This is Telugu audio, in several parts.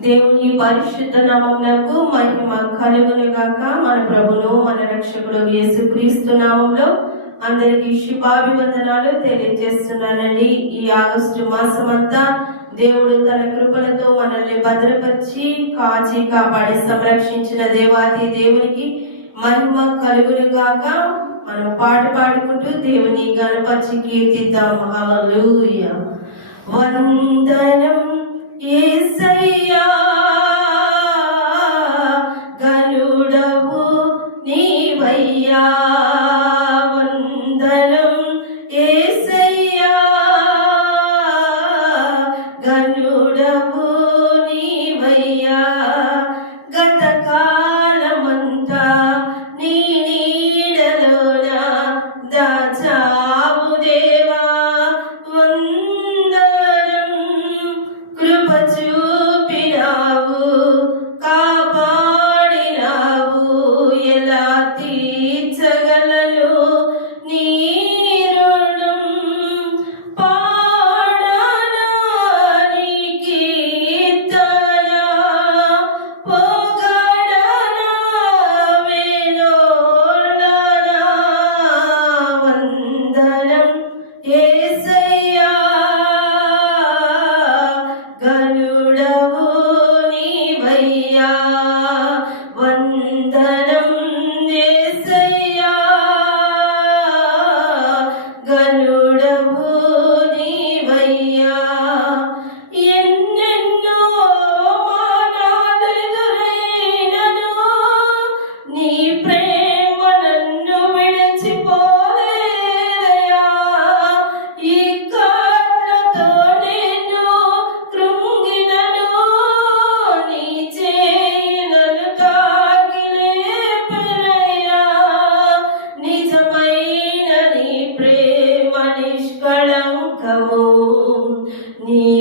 దేవుని పరిశుద్ధ నామములకు మహిమ కలుగును గాక మన ప్రభును మన రక్షకుడు యేసుక్రీస్తు నామంలో అందరికీ శుభాభివందనాలు తెలియజేస్తున్నానండి. ఈ ఆగస్టు మాసమంతా దేవుడు తన కృపలతో మనల్ని భద్రపరిచి కాచి కాపాడి సంరక్షించిన దేవాది దేవునికి మహిమ కలుగును గాక మనం పాట పాడుకుంటూ దేవుని గణపరిచి కీర్తిద్దాం హల్లెలూయా. వందనం యేసయ్యా గరుడవు నీవయ్యా వందనం యేసయ్యా గరుడవు ca mâu ni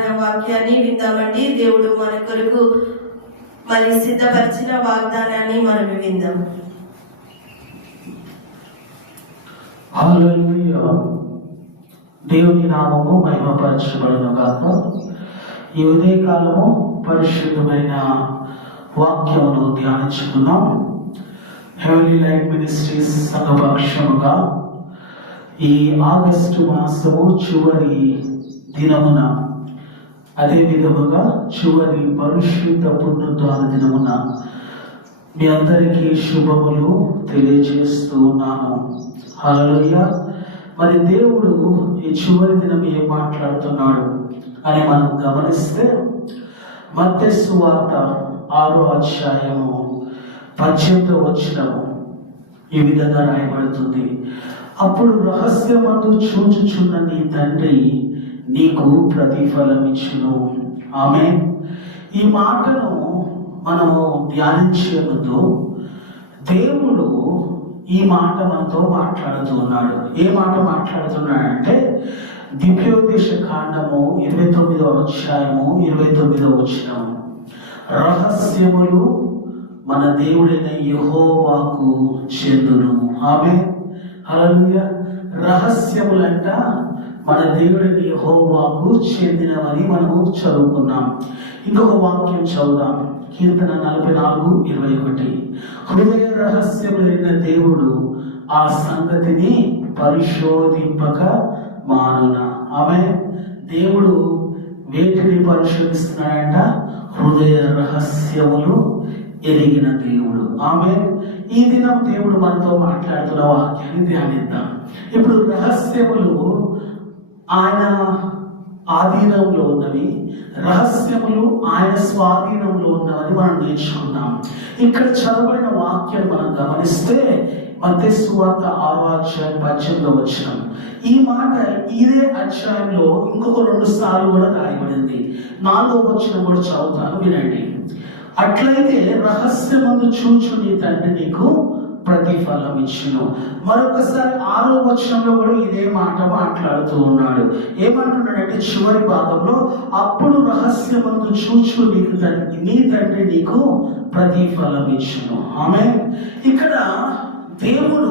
వాగ్దాన వాక్యాన్ని విందామండి. దేవుడు మన కొరకు మరి సిద్ధపరిచిన వాగ్దానాన్ని మనం విందాం. దేవుని నామము మహిమపరచబడిన కాక ఈ ఉదయకాలము పరిశుద్ధమైన వాక్యమును ధ్యానించుకున్నాం హెవెలీ లైట్ మినిస్ట్రీస్ సంఘపక్షముగా ఈ ఆగస్టు మాసము చివరి దినమున అదే విధముగా చివరి పరిశుద్ధ పుణ్యద్వార దినమున మీ అందరికీ శుభములు తెలియజేస్తూ ఉన్నాను. హల్లెలూయా. మరి దేవుడు ఈ చివరి దినం ఏం మాట్లాడుతున్నాడు అని మనం గమనిస్తే మత్స్సు వార్త ఆరో అధ్యాయము పద్యంతో వచ్చినము ఈ విధంగా రాయబడుతుంది. అప్పుడు రహస్యమందు చూచుచున్న నీ తండ్రి నీకు ప్రతిఫలం ఇచ్చును ఆమె ఈ మాటను మనము ధ్యానించే ముందు దేవుడు ఈ మాట మనతో మాట్లాడుతున్నాడు ఏ మాట మాట్లాడుతున్నాడంటే దివ్యోదేశ కాండము ఇరవై తొమ్మిదవ అధ్యాయము ఇరవై తొమ్మిదవ వచ్చినము రహస్యములు మన దేవుడైన యహోవాకు చెందును. ఆమె అలా రహస్యములంట మన దేవుడిని హోవాకు చెందినవని మనము చదువుకున్నాం. ఇంకొక వాక్యం చదువుదాం. కీర్తన నలభై నాలుగు ఇరవై ఒకటి. హృదయ రహస్యములైన దేవుడు ఆ సంగతిని పరిశోధింపక మానున. ఆమె దేవుడు వేటిని పరిశోధిస్తున్నాడంట? హృదయ రహస్యములు ఎరిగిన దేవుడు. ఆమె ఈ దినం దేవుడు మనతో మాట్లాడుతున్న వాక్యాన్ని ధ్యానిద్దాం. ఇప్పుడు రహస్యములు ఆయన ఆధీనంలో ఉన్నవి రహస్యములు ఆయన స్వాధీనంలో ఉన్నవని మనం నేర్చుకున్నాం ఇక్కడ చదవబడిన వాక్యం మనం గమనిస్తే మధ్యస్వార్త ఆరో అధ్యాయం పద్దెనిమిదో వచ్చిన ఈ మాట ఇదే అధ్యాయంలో ఇంకొక రెండు సార్లు కూడా రాయబడింది. నాలుగో వచ్చిన కూడా చదువుతాను వినండి. అట్లయితే రహస్యమందు చూచు నీ తండ్రి నీకు ప్రతిఫలం ఇచ్చును. మరొకసారి ఆరో వచనంలో కూడా ఇదే మాట మాట్లాడుతూ ఉన్నాడు. ఏమంటున్నాడంటే చివరి భాగంలో అప్పుడు రహస్యమందు చూచు నీకు నీ తండ్రి నీకు ప్రతిఫలం ఇచ్చును. ఆమె ఇక్కడ దేవుడు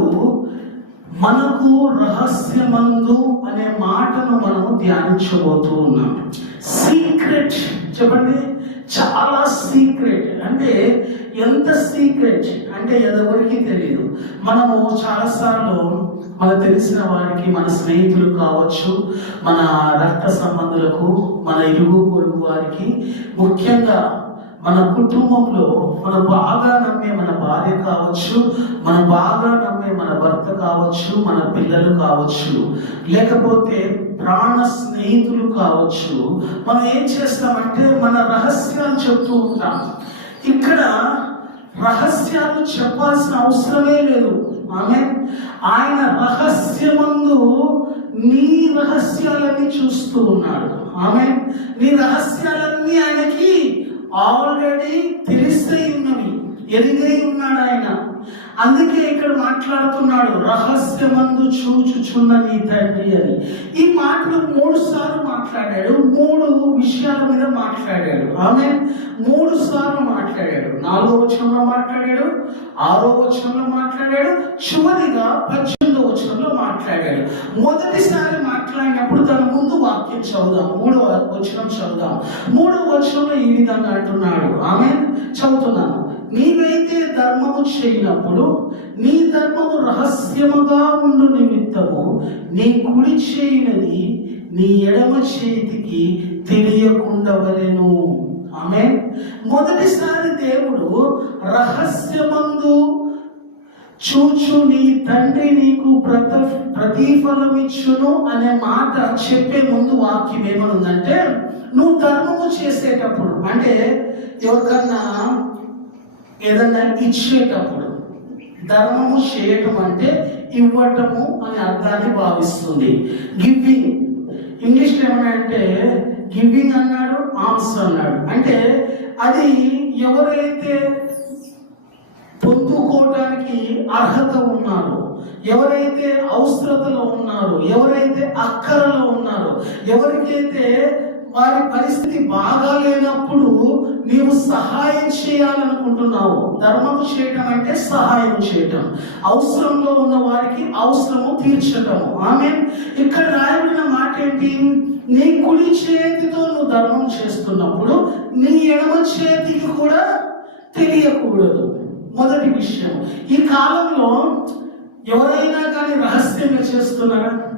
మనకు రహస్యమందు అనే మాటను మనం ధ్యానించబోతూ ఉన్నాం. సీక్రెట్ చెప్పండి. చాలా సీక్రెట్. అంటే ఎంత సీక్రెట్ అంటే ఎవరికి తెలియదు మనము చాలాసార్లు మన తెలిసిన వారికి మన స్నేహితులు కావచ్చు మన రక్త సంబంధులకు మన ఇరుగు పొరుగు వారికి ముఖ్యంగా మన కుటుంబంలో మన బాగా నమ్మే మన భార్య కావచ్చు మన బాగా నమ్మే మన భర్త కావచ్చు మన పిల్లలు కావచ్చు లేకపోతే ప్రాణ స్నేహితులు కావచ్చు మనం ఏం చేస్తామంటే మన రహస్యాలు చెప్తూ ఉంటాం. ఇక్కడ రహస్యాలు చెప్పాల్సిన అవసరమే లేదు. ఆమె ఆయన రహస్యమందు నీ రహస్యాలన్నీ చూస్తూ ఉన్నాడు. ఆమె నీ రహస్యాలన్నీ ఆయనకి ఆల్రెడీ తెలిసే ఉన్నవి. ఎరిగై ఉన్నాడు ఆయన. అందుకే ఇక్కడ మాట్లాడుతున్నాడు రహస్యమందు చూచుచున్న నీ తండ్రి అని. ఈ మాటలు మూడు సార్లు మాట్లాడాడు మూడు విషయాల మీద మాట్లాడాడు. ఆమె మూడు సార్లు మాట్లాడాడు. నాలుగో వచనంలో మాట్లాడాడు ఆరో వచనంలో మాట్లాడాడు చివరిగా పద్దెనిమిదో వచనంలో మాట్లాడాడు. మొదటిసారి మాట్లాడినప్పుడు తన ముందు వాక్యం చదువుదాం. మూడో వచనం చదువుదాం. మూడో వచనంలో ఈ విధంగా అంటున్నాడు. ఆమె చదువుతున్నాను. నీవైతే ధర్మము చేయనప్పుడు నీ ధర్మము రహస్యముగా ఉండు నిమిత్తము నీ కుడి చేయినది నీ ఎడమ చేతికి తెలియకుండా వలెను. ఆమె మొదటిసారి దేవుడు రహస్యమందు చూచు నీ తండ్రి నీకు ప్రత ప్రతిఫలం ఇచ్చును అనే మాట చెప్పే ముందు వాక్యం ఏమనుందంటే నువ్వు ధర్మము చేసేటప్పుడు అంటే ఎవరికన్నా ఏదన్నా ఇచ్చేటప్పుడు ధర్మము చేయటం అంటే ఇవ్వటము అనే అర్థాన్ని భావిస్తుంది. గివింగ్ ఇంగ్లీష్లో ఏమన్నా అంటే గివింగ్ అన్నాడు ఆమ్స్ అన్నాడు. అంటే అది ఎవరైతే పొందుకోవటానికి అర్హత ఉన్నారో ఎవరైతే అవసరతలో ఉన్నారో ఎవరైతే అక్కరలో ఉన్నారో ఎవరికైతే వారి పరిస్థితి బాగాలేనప్పుడు నీవు సహాయం చేయాలనుకుంటున్నావు. ధర్మము చేయటం అంటే సహాయం చేయటం. అవసరంలో ఉన్న వారికి అవసరము తీర్చటం ఆమె ఇక్కడ రాయబడిన మాట ఏంటి? నీ కుడి చేతితో నువ్వు ధర్మం చేస్తున్నప్పుడు నీ ఎడమ చేతికి కూడా తెలియకూడదు. మొదటి విషయం. ఈ కాలంలో ఎవరైనా కానీ రహస్యంగా చేస్తున్నారా?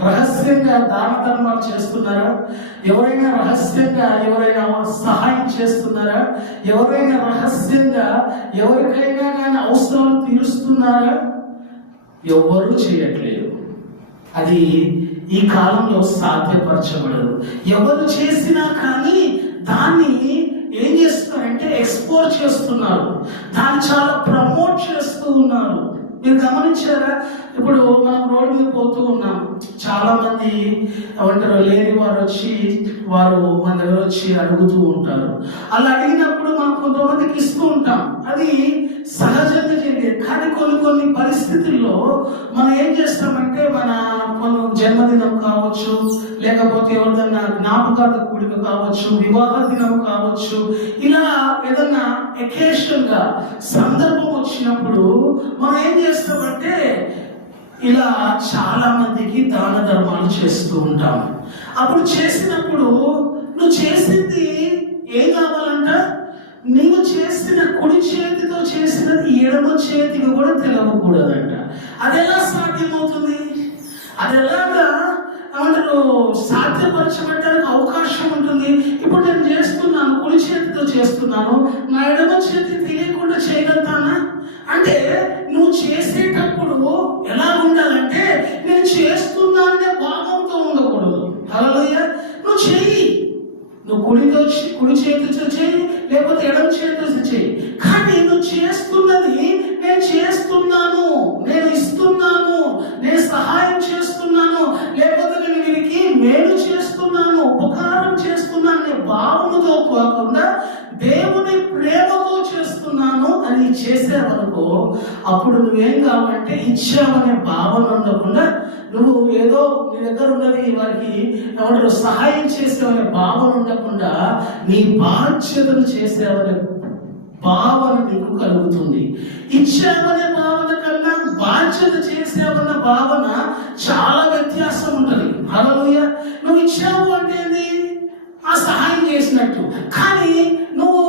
రహస్యంగా దాన ధర్మాలు చేస్తున్నారా? ఎవరైనా రహస్యంగా ఎవరైనా సహాయం చేస్తున్నారా? ఎవరైనా రహస్యంగా ఎవరికైనా కానీ అవసరాలు తీరుస్తున్నారా? ఎవరు చేయట్లేదు. అది ఈ కాలంలో సాధ్యపరచబడదు. ఎవరు చేసినా కానీ దాన్ని ఏం చేస్తున్నారంటే ఎక్స్పోర్ట్ చేస్తున్నారు. దాన్ని చాలా ప్రమోట్ చేస్తూ ఉన్నారు. మీరు గమనించారా? ఇప్పుడు మనం రోడ్డు మీద పోతూ ఉన్నాం. చాలా మంది ఏమంటారు లేని వారు వచ్చి వారు మన దగ్గర వచ్చి అడుగుతూ ఉంటారు. అలా అడిగినప్పుడు మనం కొంతమందికి ఇస్తూ ఉంటాం. అది సహజంగా జరిగేది. కానీ కొన్ని కొన్ని పరిస్థితుల్లో మనం ఏం చేస్తామంటే మన మనం జన్మదినం కావచ్చు లేకపోతే ఎవరిదన్నా జ్ఞాపకార్థ కూడిక కావచ్చు వివాహ దినం కావచ్చు ఇలా ఏదన్నా ఎకేషన్గా సందర్భం వచ్చినప్పుడు మనం ఏం చేస్తామంటే ఇలా చాలా మందికి దాన ధర్మాలు చేస్తూ ఉంటాం. అప్పుడు చేసినప్పుడు నువ్వు చేసింది ఏం కావాలంట? నీవు చేసిన కుడి చేతితో చేసినది ఎడమ చేతికి కూడా తెలవకూడదంట. అది ఎలా సాధ్యమవుతుంది? అది ఎలాగా ఏమంటారు సాధ్యపరచబడడానికి అవకాశం ఉంటుంది. ఇప్పుడు నేను చేస్తున్నాను కుడి చేతితో చేస్తున్నాను నా ఎడమ చేతి తెలియకుండా చేయగలుగుతానా? అంటే నువ్వు చేసేటప్పుడు ఎలా ఉండాలంటే నేను చేస్తున్నాననే భావంతో ఉండకూడదు హలోయ నువ్వు కుడితో కుడి చేతితో చేయి లేకపోతే ఎడమ చేతితో చేయి. కానీ నువ్వు చేస్తున్న చేసావనుకో అప్పుడు నువ్వేం కావాలంటే ఇచ్చావనే భావన ఉండకుండా నువ్వు ఏదో నీ దగ్గర ఉన్నది వారికి ఏమంటారు సహాయం చేసేవనే భావన ఉండకుండా నీ బాధ్యతను చేసేవనే భావన నీకు కలుగుతుంది. ఇచ్చామనే భావన కన్నా బాధ్యత చేసామన్న భావన చాలా వ్యత్యాసం ఉంటుంది. హలోయ నువ్వు ఇచ్చావు అంటే ఏంది? ఆ సహాయం చేసినట్టు. కానీ నువ్వు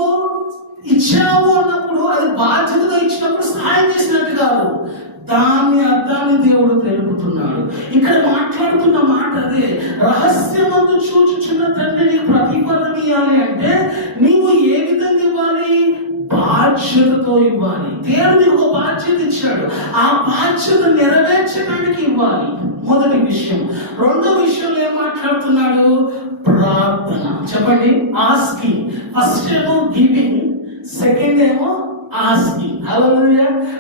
ఇచ్చావు అన్నప్పుడు అది బాధ్యతగా ఇచ్చినప్పుడు సహాయం చేసినట్టు కాదు. దాన్ని అర్థాన్ని దేవుడు తెలుపుతున్నాడు. ఇక్కడ మాట్లాడుతున్న మాట అదే. రహస్యమందు చూచుచున్న తండ్రి నీకు ప్రతిఫలం ఇవ్వాలి అంటే నీవు ఏ విధంగా ఇవ్వాలి? బాధ్యతతో ఇవ్వాలి. దేవుడు నీకు ఒక బాధ్యత ఇచ్చాడు. ఆ బాధ్యత నెరవేర్చడానికి ఇవ్వాలి. మొదటి విషయం. రెండో విషయంలో ఏం మాట్లాడుతున్నాడు? ప్రార్థన. చెప్పండి. ఆస్కింగ్. ఫస్ట్ ఏమో గివింగ్ సెకండ్ ఏమో ఆస్కి అలా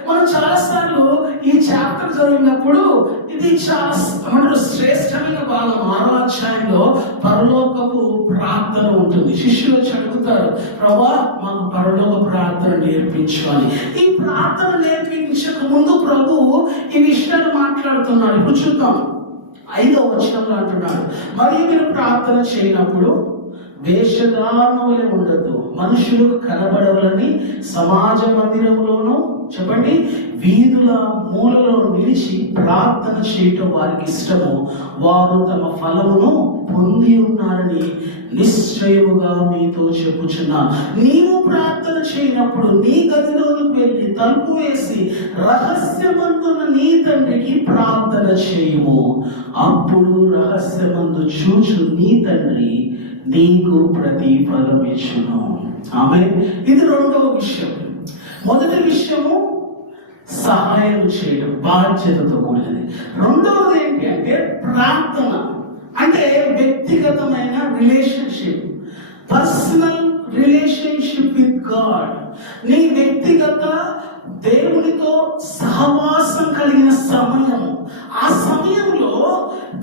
మనం చాలా సార్లు ఈ చాప్టర్ చదివినప్పుడు ఇది చాలా ఏమంటారు శ్రేష్టమైన భాగం. మానవాధ్యాయంలో పరలోకపు ప్రార్థన ఉంటుంది. శిష్యులు వచ్చి అడుగుతారు ప్రభా మాకు పరలోక ప్రార్థన నేర్పించాలి. ఈ ప్రార్థన నేర్పించక ముందు ప్రభు ఈ విషయాలు మాట్లాడుతున్నాడు. ఇప్పుడు చూద్దాం. ఐదో వచనంలో అంటున్నాడు మరియు మీరు ప్రార్థన చేయనప్పుడు వేషధారణలే ఉండద్దు మనుషులకు కనబడవలని సమాజ మందిరంలోనూ చెప్పండి వీధుల మూలలో నిలిచి ప్రార్థన చేయటం వారికి ఇష్టము. వారు తమ ఫలమును పొంది ఉన్నారని నిశ్చయముగా మీతో చెప్పుచున్నా. నీవు ప్రార్థన చేయనప్పుడు నీ గదిలోనికి వెళ్ళి తలుపు వేసి రహస్యమందున నీ తండ్రికి ప్రార్థన చేయము. అప్పుడు రహస్యమందు చూచు నీ తండ్రి నీకు ప్రతిఫలం ఇచ్చును. ఆమె ఇది రెండవ విషయం. మొదటి విషయము సహాయం చేయడం బాధ్యతతో కూడినది. రెండవది ఏంటి అంటే ప్రార్థన. అంటే వ్యక్తిగతమైన relationship personal relationship with God నీ వ్యక్తిగత దేవునితో సహవాసం కలిగిన సమయం. ఆ సమయంలో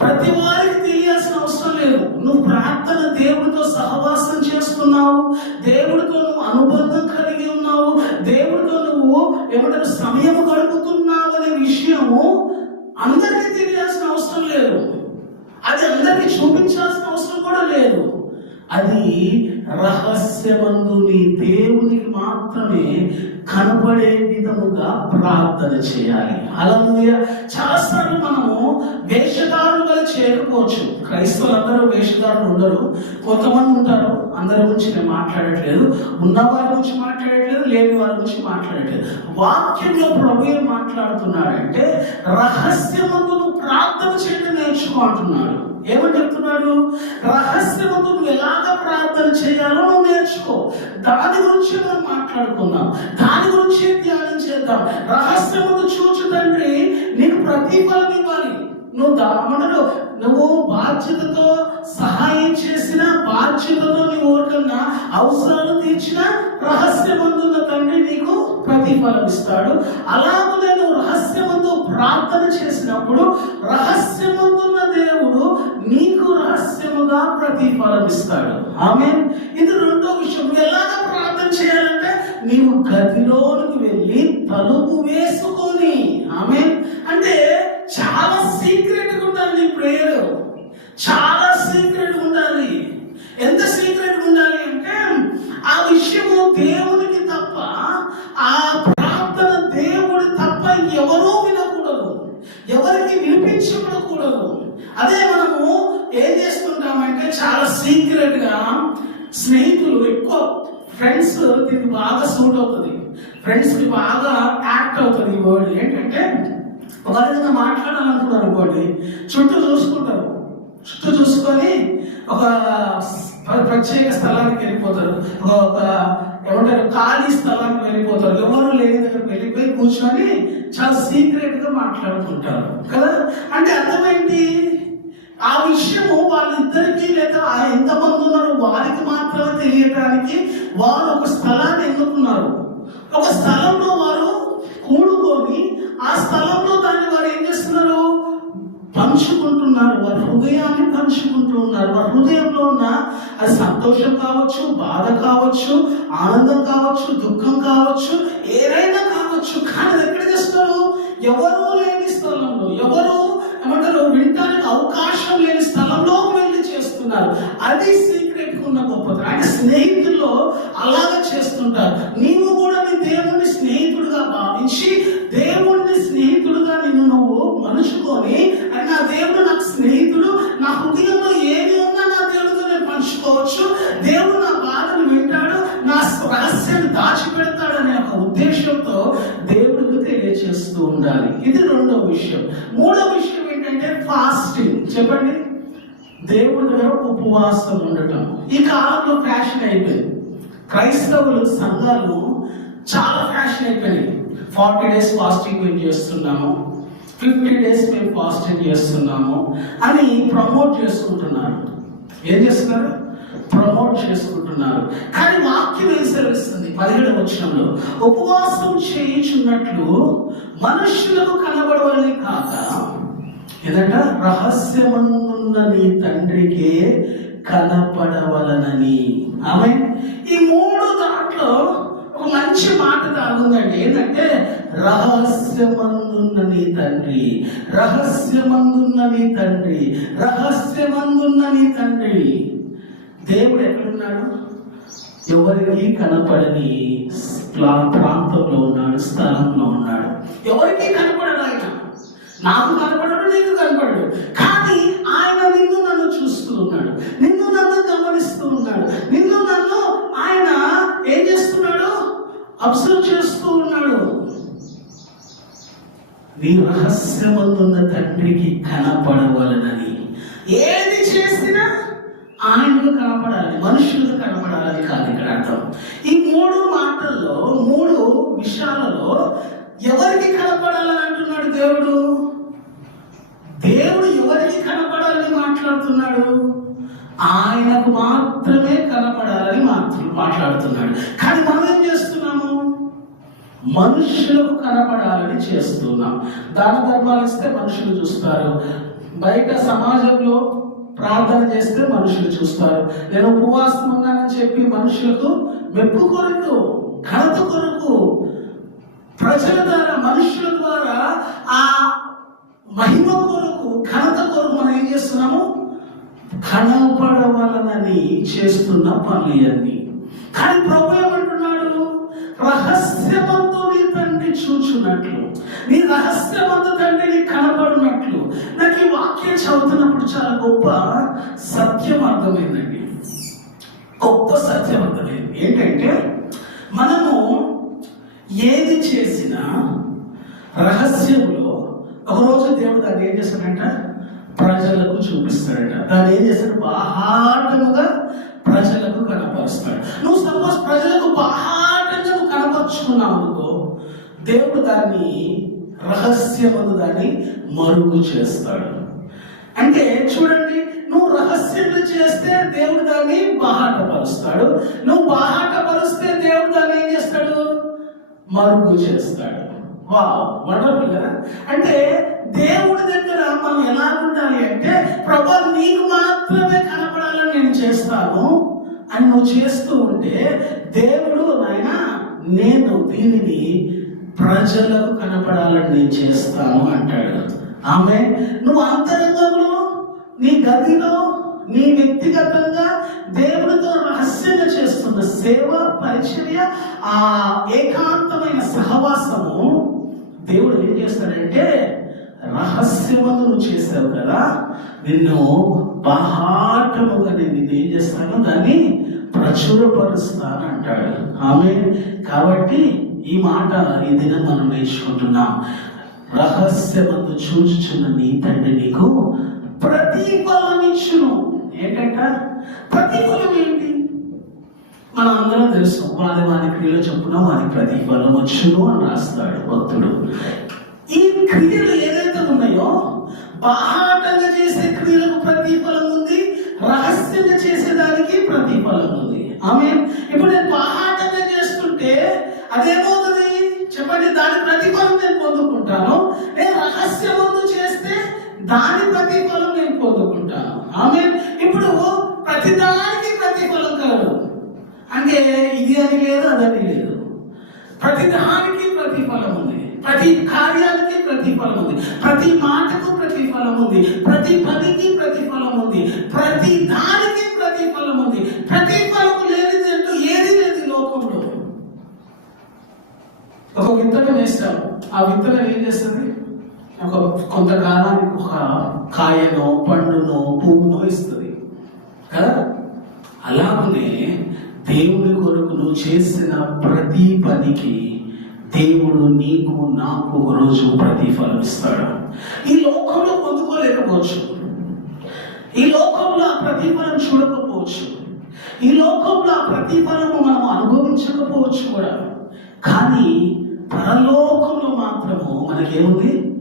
ప్రతి వారికి తెలియాల్సిన అవసరం లేదు. నువ్వు ప్రార్థన దేవుడితో సహవాసం చేస్తున్నావు. దేవుడితో నువ్వు అనుబంధం కలిగి ఉన్నావు. దేవుడితో నువ్వు ఏమంటారు సమయం గడుపుతున్నావు అనే విషయము అందరికీ తెలియాల్సిన అవసరం లేదు. అది అందరికీ చూపించాల్సిన అవసరం కూడా లేదు. అది రహస్యమందు నీ దేవునికి మాత్రమే కనపడే విధముగా ప్రార్థన చేయాలి. అలముయ చాలాసార్లు మనము వేషధారులుగా చేరుకోవచ్చు. క్రైస్తవులందరూ వేషధారులు ఉండరు. కొంతమంది ఉంటారు. అందరి గురించి నేను మాట్లాడట్లేదు. ఉన్న వారి గురించి మాట్లాడట్లేదు. లేని వారి గురించి మాట్లాడేది వాక్యంలో ప్రభు ఏం మాట్లాడుతున్నాడంటే రహస్యమందు నువ్వు ప్రార్థన చేయడం నేర్చుకో అంటున్నాడు. ఏమని చెప్తున్నాడు? రహస్యమందు నువ్వు ఎలాగ ప్రార్థన చేయాలో నువ్వు నేర్చుకో. దాని గురించి మనం మాట్లాడుకుందాం. దాని గురించి ధ్యానం చేద్దాం? రహస్యమందు చూచు తండ్రి నీకు ప్రతిఫలం ఇవ్వాలి. నువ్వు దామనడు నువ్వు బాధ్యతతో సహాయం చేసిన బాధ్యతతో నువ్వు ఎవరికన్నా అవసరాలు తీర్చిన రహస్యమందున్న తండ్రి నీకు ప్రతిఫలం ఇస్తాడు. అలాగే నువ్వు రహస్యమందు ప్రార్థన చేసినప్పుడు రహస్యమందున్న దేవుడు నీకు రహస్యముగా ప్రతిఫలం ఇస్తాడు. ఆమె ఇది రెండో విషయం. ఎలాగ ప్రార్థన చేయాలంటే నీవు గదిలోనికి వెళ్ళి తలుపు వేసుకు ఫ్రెండ్స్కి బాగా యాక్ట్ అవుతుంది ఈ వర్డ్ ఏంటంటే ఎవరైనా మాట్లాడాలనుకున్నారు అనుకోండి చుట్టూ చూసుకుంటారు. చుట్టూ చూసుకొని ఒక ప్రత్యేక స్థలానికి వెళ్ళిపోతారు. ఒక- ఏమంటారు ఖాళీ స్థలానికి వెళ్ళిపోతారు. ఎవరు లేని దగ్గర వెళ్ళిపోయి కూర్చొని చాలా సీక్రెట్గా మాట్లాడుకుంటారు. కదా? అంటే అర్థమేంటి? ఆ విషయము వాళ్ళిద్దరికి లేదా ఎంతమంది ఉన్నారో వారికి మాత్రమే తెలియటానికి వాళ్ళు ఒక స్థలాన్ని ఎన్నుకున్నారు. ఒక స్థలంలో వారు కూడుకొని ఆ స్థలంలో దాన్ని వారు ఏం చేస్తున్నారు? పంచుకుంటున్నారు. వారి హృదయాన్ని పంచుకుంటూ ఉన్నారు. వారి హృదయంలో ఉన్న అది సంతోషం కావచ్చు బాధ కావచ్చు ఆనందం కావచ్చు దుఃఖం కావచ్చు ఏదైనా కావచ్చు. కానీ అది ఎక్కడ చేస్తారు? ఎవరు లేని స్థలంలో ఎవరు ఏమంటారు వినటానికి అవకాశం లేని స్థలంలో వెళ్ళి చేస్తున్నారు. అది పెట్టుకున్న ఉన్న అంటే స్నేహితుల్లో అలాగా చేస్తుంటారు. నీవు కూడా నీ దేవుణ్ణి స్నేహితుడుగా భావించి దేవుణ్ణి స్నేహితుడుగా నిన్ను నువ్వు మనుషుకొని అని నా దేవుడు నాకు స్నేహితుడు నా హృదయంలో ఏది ఉన్నా నా దేవుడితో నేను పంచుకోవచ్చు. దేవుడు నా బాధను వింటాడు నా రహస్యాన్ని దాచిపెడతాడు అనే ఒక ఉద్దేశంతో దేవుడికి తెలియచేస్తూ ఉండాలి. ఇది రెండో విషయం. మూడో విషయం ఏంటంటే ఫాస్టింగ్. చెప్పండి. దేవుడి దగ్గర ఉపవాసం ఉండటం. ఈ కాలంలో ఫ్యాషన్ అయిపోయింది. క్రైస్తవులు సంఘాలు చాలా ఫ్యాషన్ అయిపోయినాయి. ఫార్టీ డేస్ ఫాస్టింగ్ మేము చేస్తున్నాము. ఫిఫ్టీ డేస్ మేము ఫాస్టింగ్ చేస్తున్నాము అని ప్రమోట్ చేసుకుంటున్నారు. ఏం చేస్తున్నారు? ప్రమోట్ చేసుకుంటున్నారు. కానీ వాక్యం ఏం సెలవిస్తుంది? పదిహేడు వచనంలో ఉపవాసం చేయించున్నట్లు మనుషులకు కనబడవని కాక ఏదంట? రహస్యమందున్న నీ తండ్రికే కనపడవలనని. ఆమె ఈ మూడు దాంట్లో ఒక మంచి మాట దాగుందండి ఏంటంటే రహస్యమందున్న నీ తండ్రి. రహస్యమందున్న నీ తండ్రి. రహస్యమందున్న నీ తండ్రి. దేవుడు ఎక్కడున్నాడు? ఎవరికి కనపడని ప్రాంతంలో ఉన్నాడు స్థలంలో ఉన్నాడు. ఎవరికి కనపడడు ఆయన. నాకు కనపడడు నీకు కనపడడు. నీ రహస్యమందున్న తండ్రికి కనపడవలనని. ఏది చేసినా ఆయనకు కనపడాలి మనుషులకు కనపడాలని కాదు ఇక్కడ అర్థం. ఈ మూడు మాటల్లో మూడు విషయాలలో ఎవరికి కనపడాలని అంటున్నాడు దేవుడు? దేవుడు ఎవరికి కనపడాలని మాట్లాడుతున్నాడు? ఆయనకు మాత్రమే కనపడాలని మాత్రం మాట్లాడుతున్నాడు. కానీ మనం ఏం చేస్తున్నాము? మనుషులకు కనపడాలని చేస్తున్నాం. దాన ధర్మాలు ఇస్తే మనుషులు చూస్తారు. బయట సమాజంలో ప్రార్థన చేస్తే మనుషులు చూస్తారు. నేను ఉపవాసం ఉన్నానని చెప్పి మనుషులకు మెప్పు కొరకు ఘనత కొరకు ప్రజల ద్వారా మనుషుల ద్వారా ఆ మహిమ కొరకు ఘనత కొరకు మనం ఏం చేస్తున్నాము? కనపడవలనని చేస్తున్న పనులు అన్నీ కానీ ప్రభు రహస్యమందు నీ తండ్రి చూచున్నట్లు నీ రహస్యమందు తండ్రిని కనపడినట్లు. నాకు ఈ వాక్యం చదువుతున్నప్పుడు చాలా గొప్ప సత్యం అర్థమైందండి గొప్ప సత్యం అర్థమైంది ఏంటంటే మనము ఏది చేసినా రహస్యంలో ఒకరోజు దేవుడు దాన్ని ఏం చేశాడంట? ప్రజలకు చూపిస్తాడట. దాన్ని ఏం చేస్తాడు బాహాటముగా ప్రజలకు కనపరుస్తాడు. నువ్వు సపోజ్ ప్రజలకు బాహా నువ్వు అనుకో దేవుడు దాన్ని రహస్యమందు దాన్ని మరుగు చేస్తాడు. అంటే చూడండి నువ్వు రహస్యములు చేస్తే దేవుడు దాన్ని బాహాటపరుస్తాడు. నువ్వు బాహాటపరుస్తే దేవుడు దాన్ని ఏం చేస్తాడు? మరుగు చేస్తాడు. వా వండర్ఫుల్ కదా? అంటే దేవుడి దగ్గర మనం ఎలా ఉండాలి అంటే ప్రభా నీకు మాత్రమే కనపడాలని నేను చేస్తాను అని నువ్వు చేస్తూ ఉంటే దేవుడు నా నేను దీనిని ప్రజలకు కనపడాలని నేను చేస్తాను అంటాడు. ఆమె నువ్వు అంతరంగంలో నీ గదిలో నీ వ్యక్తిగతంగా దేవుడితో రహస్యంగా చేస్తున్న సేవ పరిచర్య ఆ ఏకాంతమైన సహవాసము దేవుడు ఏం చేస్తాడంటే రహస్యమును నువ్వు చేసావు కదా నిన్ను బహాటముగా నేను నిన్ను ఏం చేస్తాను దాన్ని ప్రచురపరుస్తాను అంటాడు. ఆమె కాబట్టి ఈ మాట ఈ దినం మనం నేర్చుకుంటున్నాం. రహస్యమందు చూచుచున్న నీ తండ్రి నీకు ప్రతిఫలం ఇచ్చును. ఏంటంట? ప్రతిఫలం ఏంటి? మనం అందరం తెలుసు వాది వాని క్రియలు చొప్పున వాని ప్రతిఫలం వచ్చును అని రాస్తాడు భక్తుడు. ఈ క్రియలు ఏదైతే ఉన్నాయో బాహాటంగా చేసే క్రియలకు ప్రతిఫలం ఉంది. రహస్యంగా చేసేదానికి ప్రతిఫలం ఉంది. ఆమె ఇప్పుడు నేను బాహాటంగా చేస్తుంటే అదేమవుతుంది? చెప్పండి దాని ప్రతిఫలం నేను పొందుకుంటాను. నేను రహస్యమందు చేస్తే దాని ప్రతిఫలం నేను పొందుకుంటాను. ఆమె ఇప్పుడు ప్రతిదానికి ప్రతిఫలం కాదు. అంటే ఇది అని లేదు అదని లేదు. ప్రతిదానికి ప్రతిఫలం ఉంది. ప్రతి కార్యానికి ప్రతిఫలం ఉంది. ప్రతి మాటకు ప్రతిఫలం ఉంది. ప్రతి పనికి ప్రతిఫలం ఉంది. ప్రతి దానికి ప్రతిఫలం ఉంది. ప్రతిఫలం లేనిది అంటూ ఏది లేదు లోకంలో. ఒక విత్తనం వేస్తాం ఆ విత్తనం ఏం చేస్తుంది? ఒక కొంతకాలానికి ఒక కాయనో పండునో పువ్వునో ఇస్తుంది. కదా? అలాగనే దేవుని కొరకు నువ్వు చేసిన ప్రతి పనికి దేవుడు నీకు నాకు రోజు ప్రతిఫలం ఇస్తాడు ఈ లోకంలో పొందుకోలేకపోవచ్చు. ఈ లోకంలో ఆ ప్రతిఫలం చూడకపోవచ్చు. ఈ లోకంలో ఆ ప్రతిఫలము మనం అనుభవించకపోవచ్చు కూడా. కానీ పరలోకంలో మాత్రము మనకేముంది?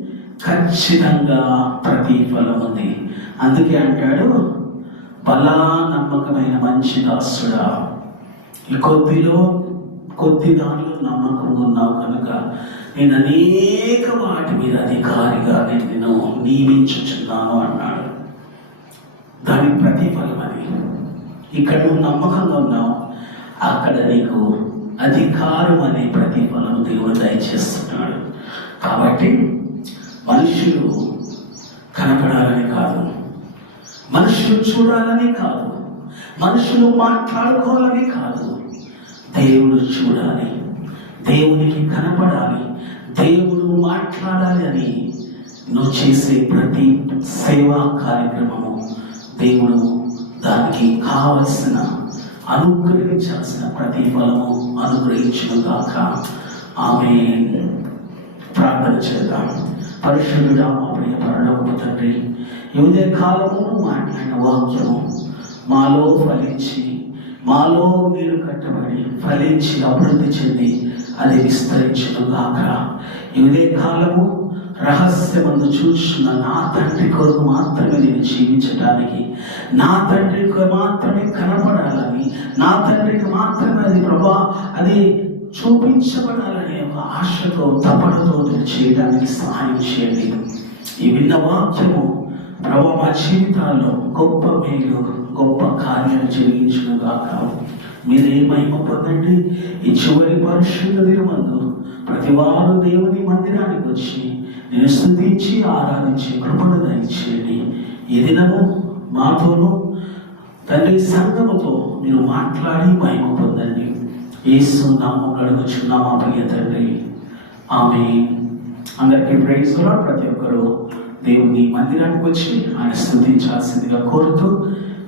ఖచ్చితంగా ప్రతిఫలం ఉంది. అందుకే అంటాడు బలా నమ్మకమైన మంచి దాసుడా. ఈ కొద్దిలో కొద్ది దానిలో నమ్మకం ఉన్నావు కనుక నేను అనేక వాటి మీద అధికారిగా నేను నిన్ను నియమించుచున్నాను అన్నాడు. దాని ప్రతిఫలం అది. ఇక్కడ నువ్వు నమ్మకంగా ఉన్నావు. అక్కడ నీకు అధికారం అనే ప్రతిఫలం దేవుడు దయచేస్తున్నాడు. కాబట్టి మనుషులు కనపడాలని కాదు. మనుషులు చూడాలని కాదు. మనుషులు మాట్లాడుకోవాలని కాదు. దేవుడు చూడాలి. దేవునికి కనపడాలి. దేవుడు మాట్లాడాలి అని నువ్వు చేసే ప్రతి సేవా కార్యక్రమము దేవుడు దానికి కావలసిన అనుగ్రహించాల్సిన ప్రతిఫలము అనుగ్రహించడం కాక ఆమె ప్రార్థన చేద్దాం. పరిశుద్ధుడా మా ప్రియ పరలోకపు తండ్రి యువదే కాలము మాట్లాడిన వాక్యము మాలో ఫలించి మాలో మీరు కట్టబడి ఫలించి అభివృద్ధి చెంది అది విస్తరించిన కాక ఇదే కాలము రహస్యమందు చూస్తున్న నా తండ్రి కొరకు మాత్రమే నేను జీవించడానికి నా తండ్రికి మాత్రమే కనపడాలని నా తండ్రికి మాత్రమే అది ప్రభా అది చూపించబడాలనే ఒక ఆశతో తపనతో చేయడానికి సహాయం చేయండి. ఈ విన్న వాక్యము ప్రభు మా జీవితాల్లో గొప్ప మేలు గొప్ప కార్యాలు చేయించిన కాక మీరే మహిమ పొందండి. ఈ చివరి పరిశుద్ధ దినమందు ప్రతి వారు దేవుని మందిరానికి వచ్చి నేను స్థుతించి ఆరాధించి కృపణ దయచేయండి. ఈ దినము మాతోనూ తండ్రి సంగముతో మీరు మాట్లాడి మహిమ పొందండి. యేసు నామం అడుగుచున్నామా ప్రియ తండ్రి. ఆమె అందరికీ ప్రైజ్ కూడా ప్రతి ఒక్కరు దేవుని మందిరానికి వచ్చి ఆయన స్థుతించాల్సిందిగా కోరుతూ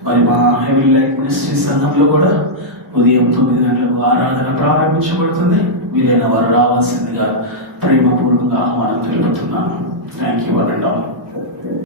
మరి మా హెవీ లైట్ మినిస్ట్రీ సంఘంలో కూడా ఉదయం తొమ్మిది గంటలకు ఆరాధన ప్రారంభించబడుతుంది. వీలైన వారు రావాల్సిందిగా ప్రేమపూర్వకంగా ఆహ్వానం తెలుపుతున్నాను. Thank you one and all